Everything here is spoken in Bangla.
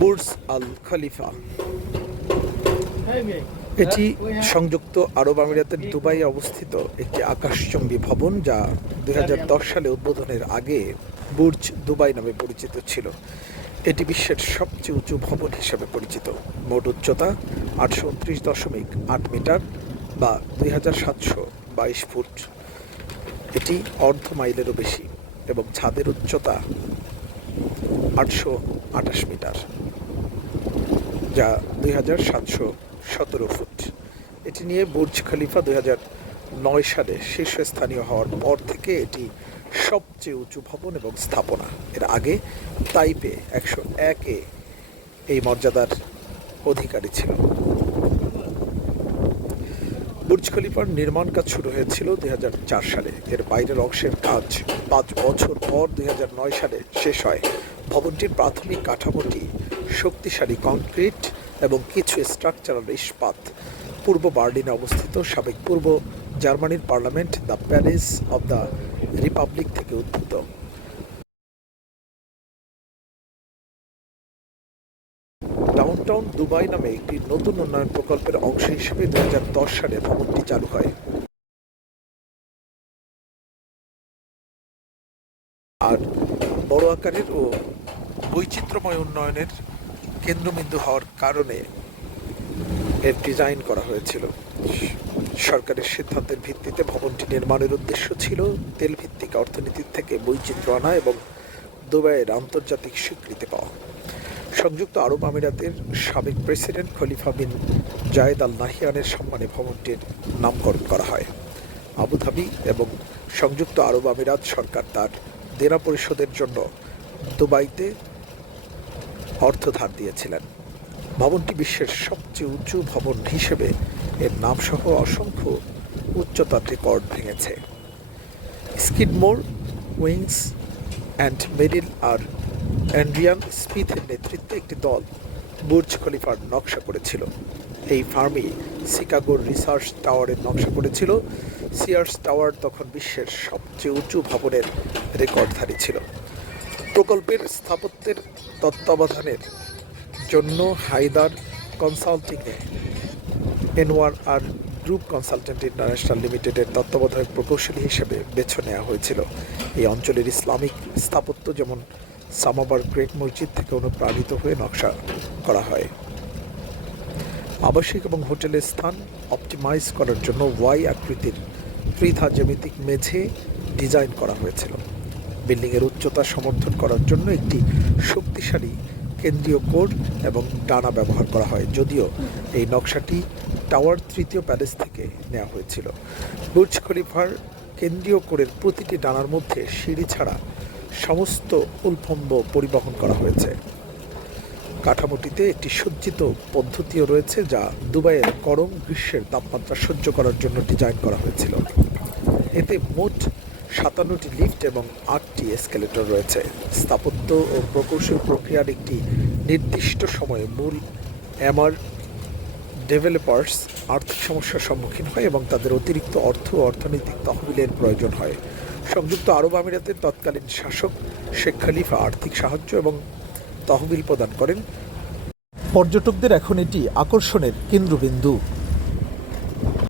বুর্জ আল খলিফা। এটি সংযুক্ত আরব আমিরাতের দুবাই অবস্থিত একটি আকাশচুম্বী ভবন যা দু হাজার দশ সালে উদ্বোধনের আগে বুর্জ দুবাই নামে পরিচিত ছিল। এটি বিশ্বের সবচেয়ে উঁচু ভবন হিসেবে পরিচিত। মোট উচ্চতা আটশো উনত্রিশ দশমিক আট মিটার বা দুই হাজার সাতশো বাইশ ফুট। এটি অর্ধ মাইলেরও বেশি এবং ছাদের উচ্চতা আটশো আঠাশ মিটার, যা দুই হাজার সাতশো সতেরো ফুট। এটি নিয়ে বুর্জ খলিফা দুই হাজার নয় সালে শীর্ষস্থানীয় হওয়ার পর থেকে এটি সবচেয়ে উঁচু ভবন এবং স্থাপনা। এর আগে তাইপে একশো একে এই মর্যাদার অধিকারী ছিল। বুর্জ খলিফার নির্মাণ কাজ শুরু হয়েছিল দুই হাজার চার সালে। এর বাইরের অংশের কাজ পাঁচ বছর পর দুই হাজার নয় সালে শেষ হয়। ভবনটির প্রাথমিক কাঠামোটি শক্তিশালী কংক্রিট এবং কিছু স্ট্রাকচারাল ইস্পাত। পূর্ব বার্লিনে অবস্থিত সাবেক পূর্ব জার্মানির parliament the palace of the republic থেকে উদ্ভূত। ডাউনটাউন দুবাই নামে একটি নতুন উন্নয়ন প্রকল্পের অংশ হিসেবে দুই হাজার দশ সালে ভবনটি চালু হয়। আর বড় আকারের ও বৈচিত্র্যময় উন্নয়নের কেন্দ্রবিন্দু হওয়ার কারণে এর ডিজাইন করা হয়েছিল। সরকারের সিদ্ধান্তের ভিত্তিতে ভবনটি নির্মাণের উদ্দেশ্য ছিল তেল ভিত্তিক অর্থনীতির থেকে বৈচিত্র্য আনা এবং দুবাইয়ের আন্তর্জাতিক স্বীকৃতি পাওয়া। সংযুক্ত আরব আমিরাতের সাবেক প্রেসিডেন্ট খলিফা বিন জায়েদ আল নাহিয়ানের সম্মানে ভবনটির নামকরণ করা হয়। আবুধাবি এবং সংযুক্ত আরব আমিরাত সরকার তার দেনা পরিশোধের জন্য দুবাইতে অর্থ ধার দিয়েছিলেন। ভবনটি বিশ্বের সবচেয়ে উঁচু ভবন হিসেবে এর নামসহ অসংখ্য উচ্চতার রেকর্ড ভেঙেছে। স্কিডমোর, উইংস অ্যান্ড মেরিল আর অ্যান্ড্রিয়ান স্মিথের নেতৃত্বে একটি দল বুর্জ খলিফার নকশা করেছিল। এই ফার্মই শিকাগোর রিসার্চ টাওয়ারের নকশা করেছিল। সিয়ার্স টাওয়ার তখন বিশ্বের সবচেয়ে উঁচু ভবনের রেকর্ডধারী ছিল। প্রকল্পের স্থাপত্যের তত্ত্বাবধানের জন্য হায়দার কনসাল্টিংয়ে এনওয়ার আর গ্রুপ কনসালটেন্ট ইন্টারন্যাশনাল লিমিটেডের তত্ত্বাবধায়ক প্রকৌশলী হিসেবে বেছে নেওয়া হয়েছিল। এই অঞ্চলের ইসলামিক স্থাপত্য যেমন সামাবার গ্রেট মসজিদ থেকে অনুপ্রাণিত হয়ে নকশা করা হয়। আবাসিক এবং হোটেলের স্থান অপটিমাইজ করার জন্য ওয়াই আকৃতির ত্রিধা জ্যামিতিক মেঝে ডিজাইন করা হয়েছিল। বিল্ডিংয়ের উচ্চতা সমর্থন করার জন্য একটি শক্তিশালী কেন্দ্রীয় কোড এবং ডানা ব্যবহার করা হয়, যদিও এই নকশাটি টাওয়ার তৃতীয় প্যালেস থেকে নেওয়া হয়েছিল। বুর্জ খলিফার কেন্দ্রীয় কোরের প্রতিটি ডানার মধ্যে সিঁড়ি ছাড়া সমস্ত উল্ফম্ব পরিবহন করা হয়েছে। কাঠামোটিতে একটি সজ্জিত পদ্ধতিও রয়েছে যা দুবাইয়ের গরম গ্রীষ্মের তাপমাত্রা সহ্য করার জন্য ডিজাইন করা হয়েছিল। এতে মোট সাতান্নটি লিফট এবং আটটি এসকেলেটর রয়েছে। স্থাপত্য ও প্রকৌশল প্রক্রিয়ার একটি নির্দিষ্ট সময়ে মূল এমআর ডেভেলপার্স আর্থিক সমস্যার সম্মুখীন হয় এবং তাদের অতিরিক্ত অর্থ অর্থনৈতিক তহবিলের প্রয়োজন হয়। সংযুক্ত আরব আমিরাতের তৎকালীন শাসক শেখ খালিফা আর্থিক সাহায্য এবং তহবিল প্রদান করেন। পর্যটকদের এখন এটি আকর্ষণের কেন্দ্রবিন্দু।